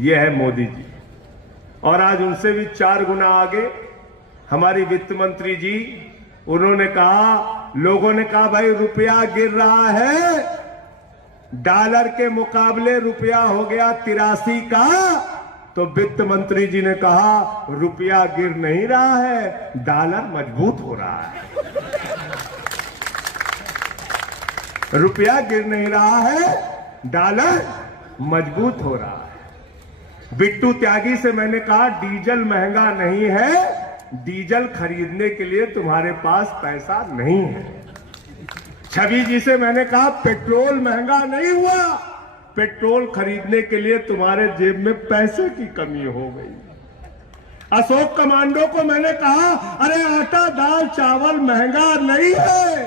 ये है मोदी जी। और आज उनसे भी 4 गुना आगे हमारी वित्त मंत्री जी, उन्होंने कहा, लोगों ने कहा भाई रुपया गिर रहा है, डॉलर के मुकाबले रुपया हो गया 83 का, तो वित्त मंत्री जी ने कहा रुपया गिर नहीं रहा है, डॉलर मजबूत हो रहा है। रुपया गिर नहीं रहा है, डॉलर मजबूत हो रहा है। बिट्टू त्यागी से मैंने कहा डीजल महंगा नहीं है, डीजल खरीदने के लिए तुम्हारे पास पैसा नहीं है। छवि जी से मैंने कहा पेट्रोल महंगा नहीं हुआ, पेट्रोल खरीदने के लिए तुम्हारे जेब में पैसे की कमी हो गई। अशोक कमांडो को मैंने कहा अरे आटा दाल चावल महंगा नहीं है,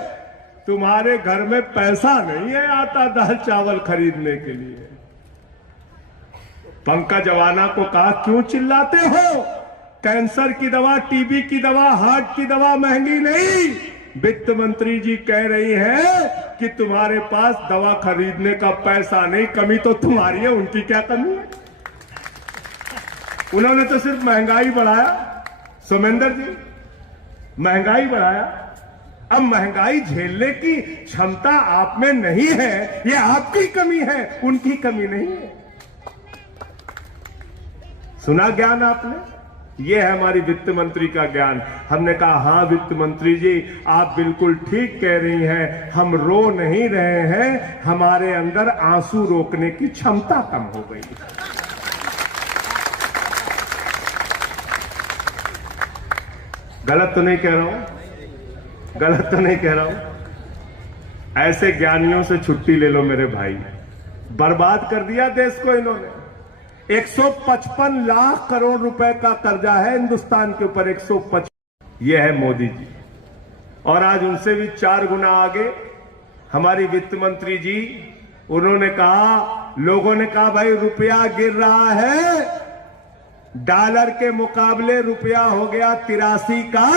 तुम्हारे घर में पैसा नहीं है आटा दाल चावल खरीदने के लिए। पंकज अवाना को कहा क्यों चिल्लाते हो, कैंसर की दवा, टीबी की दवा, हार्ट की दवा महंगी नहीं। वित्त मंत्री जी कह रही हैं कि तुम्हारे पास दवा खरीदने का पैसा नहीं, कमी तो तुम्हारी है, उनकी क्या कमी है। उन्होंने तो सिर्फ महंगाई बढ़ाया, सोमेंद्र जी महंगाई बढ़ाया। अब महंगाई झेलने की क्षमता आप में नहीं है, ये आपकी कमी है, उनकी कमी नहीं है। सुना ज्ञान आपने, ये है हमारी वित्त मंत्री का ज्ञान। हमने कहा हाँ वित्त मंत्री जी आप बिल्कुल ठीक कह रही हैं, हम रो नहीं रहे हैं, हमारे अंदर आंसू रोकने की क्षमता कम हो गई। गलत तो नहीं कह रहा हूं, गलत तो नहीं कह रहा हूं। ऐसे ज्ञानियों से छुट्टी ले लो मेरे भाई, बर्बाद कर दिया देश को इन्होंने। 155 लाख करोड़ रुपए का कर्जा है हिंदुस्तान के ऊपर, 155। ये है मोदी जी। और आज उनसे भी 4 गुना आगे हमारी वित्त मंत्री जी, उन्होंने कहा, लोगों ने कहा भाई रुपया गिर रहा है, डॉलर के मुकाबले रुपया हो गया 83 का,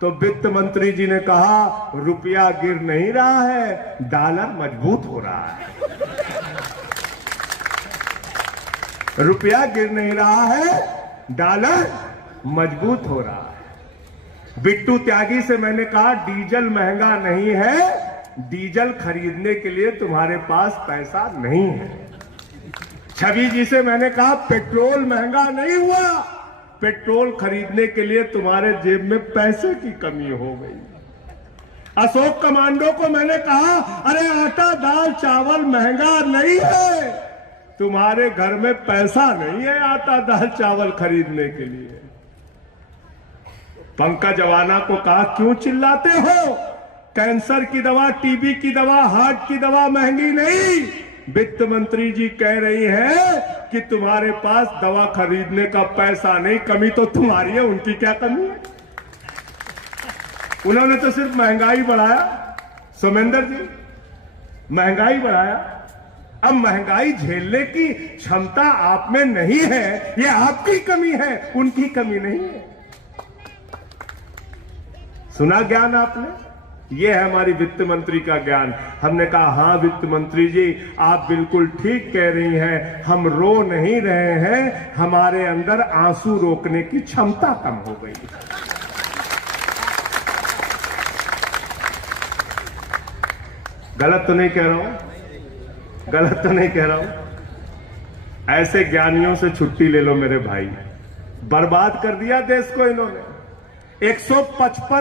तो वित्त मंत्री जी ने कहा रुपया गिर नहीं रहा है, डॉलर मजबूत हो रहा है। रुपया गिर नहीं रहा है, डॉलर मजबूत हो रहा है। बिट्टू त्यागी से मैंने कहा डीजल महंगा नहीं है, डीजल खरीदने के लिए तुम्हारे पास पैसा नहीं है। छवि जी से मैंने कहा पेट्रोल महंगा नहीं हुआ, पेट्रोल खरीदने के लिए तुम्हारे जेब में पैसे की कमी हो गई। अशोक कमांडो को मैंने कहा अरे आटा दाल चावल महंगा नहीं है, तुम्हारे घर में पैसा नहीं है आटा दाल चावल खरीदने के लिए। पंकज अवाना को कहा क्यों चिल्लाते हो, कैंसर की दवा, टीबी की दवा, हार्ट की दवा महंगी नहीं। वित्त मंत्री जी कह रही हैं कि तुम्हारे पास दवा खरीदने का पैसा नहीं, कमी तो तुम्हारी है, उनकी क्या कमी है। उन्होंने तो सिर्फ महंगाई बढ़ाया, सोमेंद्र जी महंगाई बढ़ाया। अब महंगाई झेलने की क्षमता आप में नहीं है, ये आपकी कमी है, उनकी कमी नहीं है। सुना ज्ञान आपने, ये है हमारी वित्त मंत्री का ज्ञान। हमने कहा हाँ वित्त मंत्री जी आप बिल्कुल ठीक कह रही हैं, हम रो नहीं रहे हैं, हमारे अंदर आंसू रोकने की क्षमता कम हो गई। गलत तो नहीं कह रहा हूं, गलत तो नहीं कह रहा हूं। ऐसे ज्ञानियों से छुट्टी ले लो मेरे भाई, बर्बाद कर दिया देश को इन्होंने। 155